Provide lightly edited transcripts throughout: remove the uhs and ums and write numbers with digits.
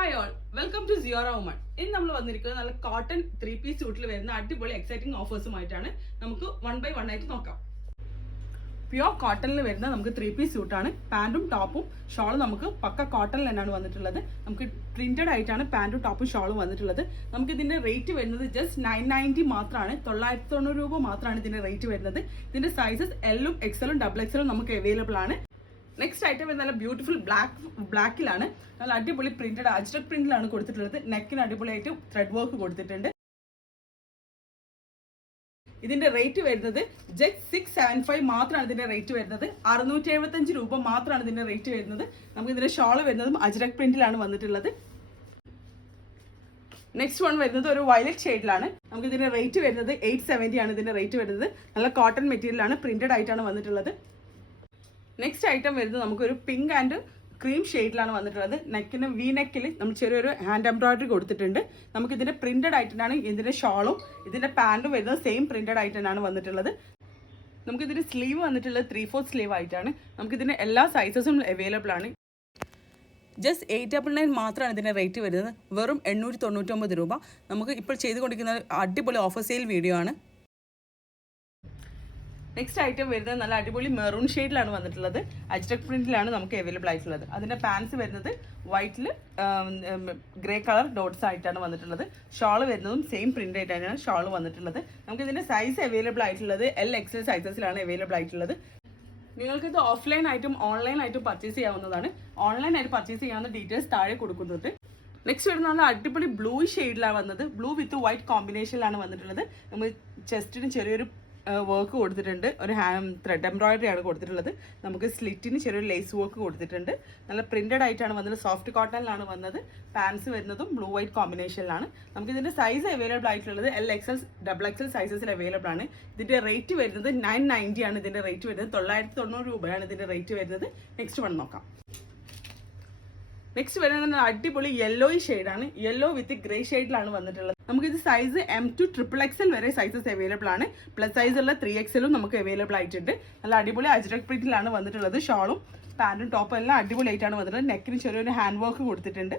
Hi all, welcome to സിയോറ woman. ഇന്ന് നമ്മൾ വന്നിരിക്കുന്നത് നല്ല കോട്ടൺ 3 പീസ് സൂട്ടിൽ വരുന്ന അടിപൊളി എക്സൈറ്റിംഗ് ഓഫേഴ്സുമായിട്ടാണ്. നമുക്ക് 1 by 1 ആയിട്ട് നോക്കാം. പ്യുവർ കോട്ടണിൽ വരുന്ന നമുക്ക് 3 പീസ് സൂട്ടാണ്. പാൻറ്റും ടോപ്പും ഷോളും നമുക്ക് പക്ക കോട്ടണിൽ തന്നെയാണ് വന്നിട്ടുള്ളത്. നമുക്ക് പ്രിന്റഡ് ആയിട്ടാണ് പാൻറ്റും ടോപ്പും ഷോളും വന്നിട്ടുള്ളത്. നമുക്ക് ഇതിന്റെ റേറ്റ് വരുന്നത് ജസ്റ്റ് 990 മാത്രമാണ്. 990 രൂപ മാത്രമാണ് ഇതിന്റെ റേറ്റ് വരുന്നത്. ഇതിന്റെ സൈസസ് എല്ലും എക്സലും ഡബിൾ എക്സലും നമുക്ക് അവൈലബിൾ ആണ്. നെക്സ്റ്റ് ഐറ്റം നല്ല ബ്യൂട്ടിഫുൾ ബ്ലാക്കിലാണ്. നല്ല അടിപൊളി പ്രിന്റഡ് അജ്രക് പ്രിന്റിലാണ് കൊടുത്തിട്ടുള്ളത്. നെക്കിന് അടിപൊളിയായിട്ട് ത്രെഡ് വർക്ക് കൊടുത്തിട്ടുണ്ട്. ഇതിന്റെ റേറ്റ് വരുന്നത് ജസ്റ്റ് 675 മാത്രമാണ് ഇതിന്റെ റേറ്റ് വരുന്നത്. 675 രൂപ മാത്രമാണ് ഇതിന്റെ റേറ്റ് വരുന്നത്. നമുക്ക് ഇതിന്റെ ഷോള് വരുന്നതും അജ്രക് പ്രിന്റിലാണ് വന്നിട്ടുള്ളത്. നെക്സ്റ്റ് വൺ വരുന്നത് ഒരു വയലറ്റ് ഷെയ്ഡിലാണ്. നമുക്ക് ഇതിന്റെ റേറ്റ് വരുന്നത് 870 ആണ് ഇതിന്റെ റേറ്റ് വരുന്നത്. നല്ല കോട്ടൺ മെറ്റീരിയലാണ്, പ്രിന്റഡ് ആയിട്ടാണ് വന്നിട്ടുള്ളത്. നെക്സ്റ്റ് ഐറ്റം വരുന്നത് നമുക്കൊരു പിങ്ക് ആൻഡ് ക്രീം ഷെയ്ഡിലാണ് വന്നിട്ടുള്ളത്. നെക്കിന് വി നെക്കിൽ നമ്മൾ ചെറിയൊരു ഹാൻഡ് എംബ്രോയിഡറി കൊടുത്തിട്ടുണ്ട്. നമുക്ക് ഇതിന്റെ പ്രിന്റഡ് ആയിട്ടാണ് ഇതിന്റെ ഷോളും ഇതിന്റെ പാൻറ്റും വരുന്നത് സെയിം പ്രിന്റഡ് ആയിട്ടാണ് വന്നിട്ടുള്ളത്. നമുക്ക് ഇതിന്റെ സ്ലീവ് വന്നിട്ടുള്ളത് 3/4 സ്ലീവ് ആയിട്ടാണ്. നമുക്ക് ഇതിന്റെ എല്ലാ സൈസസും അവൈലബിൾ ആണ്. ജസ്റ്റ് 899 മാത്രമാണ് ഇതിന്റെ റേറ്റ് വരുന്നത്. വെറും 899 രൂപ. നമുക്ക് ഇപ്പോൾ ചെയ്തുകൊണ്ടിരിക്കുന്ന അടിപൊളി ഓഫർ സെയിൽ വീഡിയോ ആണ്. നെക്സ്റ്റ് ഐറ്റം വരുന്നത് നല്ല അടിപൊളി മെറൂൺ ഷെയ്ഡിലാണ് വന്നിട്ടുള്ളത്. അജ്രക് പ്രിന്റിലാണ് നമുക്ക് അവൈലബിൾ ആയിട്ടുള്ളത്. അതിന്റെ പാൻസ് വരുന്നത് വൈറ്റിൽ ഗ്രേ കളർ ഡോട്ട്സ് ആയിട്ടാണ് വന്നിട്ടുള്ളത്. ഷോൾ വരുന്നതും സെയിം പ്രിന്റ് ആയിട്ടാണ് ഷോൾ വന്നിട്ടുള്ളത്. നമുക്ക് ഇതിന്റെ സൈസ് അവൈലബിൾ ആയിട്ടുള്ളത് LXL സൈസസിലാണ് അവൈലബിൾ ആയിട്ടുള്ളത്. നിങ്ങൾക്ക് ഇത് ഓഫ്ലൈൻ ആയിട്ടും ഓൺലൈൻ ആയിട്ടും പർച്ചേസ് ചെയ്യാവുന്നതാണ്. ഓൺലൈൻ ആയിട്ട് പർച്ചേസ് ചെയ്യാവുന്ന ഡീറ്റെയിൽസ് താഴെ കൊടുക്കുന്നുണ്ട്. നെക്സ്റ്റ് വരുന്ന നല്ല അടിപൊളി ബ്ലൂ ഷെയ്ഡിലാണ് വന്നത്. ബ്ലൂ വിത്ത് വൈറ്റ് കോമ്പിനേഷനിലാണ് വന്നിട്ടുള്ളത്. നമ്മൾ ചെസ്റ്റിന് ചെറിയൊരു വർക്ക് കൊടുത്തിട്ടുണ്ട്. ഒരു ത്രെഡ് എംബ്രോയിഡറി ആണ് കൊടുത്തിട്ടുള്ളത്. നമുക്ക് സ്ലിറ്റിന് ചെറിയൊരു ലേസ് വർക്ക് കൊടുത്തിട്ടുണ്ട്. നല്ല പ്രിന്റഡ് ആയിട്ടാണ് വന്നത്. സോഫ്റ്റ് കോട്ടണിലാണ് വന്നത്. പാൻസ് വരുന്നതും ബ്ലൂ വൈറ്റ് കോമ്പിനേഷനിലാണ്. നമുക്ക് ഇതിന്റെ സൈസ് അവൈലബിൾ ആയിട്ടുള്ളത് LXL ഡബിൾ എക്സൽ സൈസസിൽ അവൈലബിൾ ആണ്. ഇതിന്റെ റേറ്റ് വരുന്നത് 990 ആണ് ഇതിന്റെ റേറ്റ് വരുന്നത്. 990 രൂപയാണ് ഇതിന്റെ റേറ്റ് വരുന്നത്. നെക്സ്റ്റ് വൺ നോക്കാം. നെക്സ്റ്റ് വരുന്നത് അടിപൊളി യെല്ലോയി ഷെയ്ഡാണ്. യെല്ലോ വിത്ത് ഗ്രേ ഷെയ്ഡിലാണ് വന്നിട്ടുള്ളത്. നമുക്കിത് സൈസ് M to XXL വരെ സൈസസ് അവൈലബിൾ ആണ്. പ്ലസ് സൈസുള്ള 3XLും നമുക്ക് അവൈലബിൾ ആയിട്ടുണ്ട്. നല്ല അടിപൊളി അജ്രക് പ്രിന്റിലാണ് വന്നിട്ടുള്ളത്. ഷോളും പാൻറ്റും ടോപ്പും എല്ലാം അടിപൊളിയായിട്ടാണ് വന്നിട്ടുള്ളത്. നെക്കിന് ചെറിയൊരു ഹാൻഡ് വർക്ക് കൊടുത്തിട്ടുണ്ട്.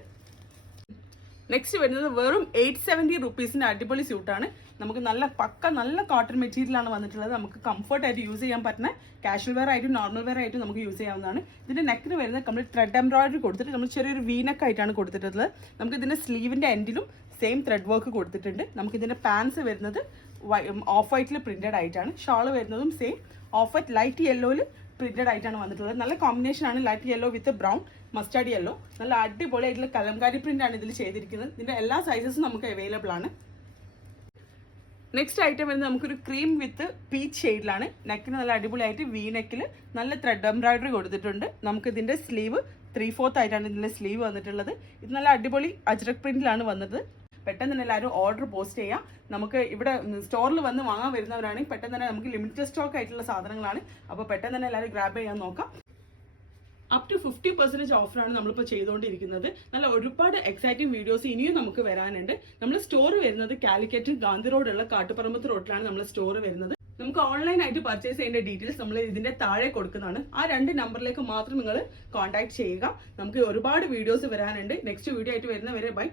നെക്സ്റ്റ് വരുന്നത് വെറും 870 റുപ്പീസിന്റെ അടിപൊളി സ്യൂട്ടാണ്. നമുക്ക് നല്ല കോട്ടൺ മെറ്റീരിയലാണ് വന്നിട്ടുള്ളത്. നമുക്ക് കംഫർട്ട് ആയിട്ട് യൂസ് ചെയ്യാൻ പറ്റുന്ന കാഷ്വൽ വെയർ ആയിട്ടും നോർമൽ വെയർ ആയിട്ടും നമുക്ക് യൂസ് ചെയ്യാവുന്നതാണ്. ഇതിന്റെ നെക്കിന് വരുന്നത് കംപ്ലീറ്റ് ത്രെഡ് എംബ്രോയിഡറി കൊടുത്തിട്ട് നമ്മൾ ചെറിയൊരു വീനക്ക് ആയിട്ടാണ് കൊടുത്തിട്ടുള്ളത്. നമുക്ക് ഇതിന്റെ സ്ലീവിന്റെ എൻഡിലും സെയിം ത്രെഡ് വർക്ക് കൊടുത്തിട്ടുണ്ട്. നമുക്ക് ഇതിന്റെ പാൻസ് വരുന്നത് ഓഫ് വൈറ്റിൽ പ്രിന്റഡ് ആയിട്ടാണ്. ഷോള് വരുന്നതും സെയിം ഓഫ് വൈറ്റ് ലൈറ്റ് യെല്ലോയിൽ പ്രിന്റഡ് ആയിട്ടാണ് വന്നിട്ടുള്ളത്. നല്ല കോമ്പിനേഷൻ ആണ്. Light yellow with brown mustard yellow. നല്ല അടിപൊളിയായിട്ടുള്ള കലംകാരി പ്രിന്റ് ആണ് ഇതിൽ ചെയ്തിരിക്കുന്നത്. ഇതിന്റെ എല്ലാ സൈസസും നമുക്ക് അവൈലബിൾ ആണ്. നെക്സ്റ്റ് ഐറ്റം വരുന്നത് നമുക്കൊരു ക്രീം വിത്ത് പീച്ച് ഷെയ്ഡിലാണ്. നെക്കിന് നല്ല അടിപൊളിയായിട്ട് വി നെക്കിൽ നല്ല ത്രെഡ് എംബ്രോയിഡറി കൊടുത്തിട്ടുണ്ട്. നമുക്ക് ഇതിന്റെ സ്ലീവ് 3/4 ആയിട്ടാണ് ഇതിന്റെ സ്ലീവ് വന്നിട്ടുള്ളത്. ഇത് നല്ല അടിപൊളി അജ്രക് പ്രിന്റിലാണ് വന്നത്. പെട്ടെന്ന് തന്നെ എല്ലാവരും ഓർഡർ പോസ്റ്റ് ചെയ്യാം. നമുക്ക് ഇവിടെ സ്റ്റോറിൽ വന്ന് വാങ്ങാൻ വരുന്നവരാണെങ്കിൽ പെട്ടെന്ന് തന്നെ നമുക്ക് ലിമിറ്റഡ് സ്റ്റോക്ക് ആയിട്ടുള്ള സാധനങ്ങളാണ്. അപ്പോൾ പെട്ടെന്ന് തന്നെ എല്ലാവരും ഗ്രാബ് ചെയ്യാൻ നോക്കാം. അപ് ടു 50% ഓഫറാണ് നമ്മളിപ്പോൾ ചെയ്തുകൊണ്ടിരിക്കുന്നത്. നല്ല ഒരുപാട് എക്സൈറ്റിംഗ് വീഡിയോസ് ഇനിയും നമുക്ക് വരാനുണ്ട്. നമ്മൾ സ്റ്റോർ വരുന്നത് കാലിക്കറ്റ് ഗാന്ധി റോഡുള്ള കാട്ടുപറമ്പത്ത് റോഡിലാണ് നമ്മൾ സ്റ്റോർ വരുന്നത്. നമുക്ക് ഓൺലൈൻ ആയിട്ട് പർച്ചേസ് ചെയ്യേണ്ട ഡീറ്റെയിൽസ് നമ്മൾ ഇതിന്റെ താഴെ കൊടുക്കുന്നതാണ്. ആ 2 നമ്പറിലേക്ക് മാത്രം നിങ്ങൾ കോൺടാക്ട് ചെയ്യുക. നമുക്ക് ഒരുപാട് വീഡിയോസ് വരാനുണ്ട്. നെക്സ്റ്റ് വീഡിയോ ആയിട്ട് വരുന്നവരെ ബൈ.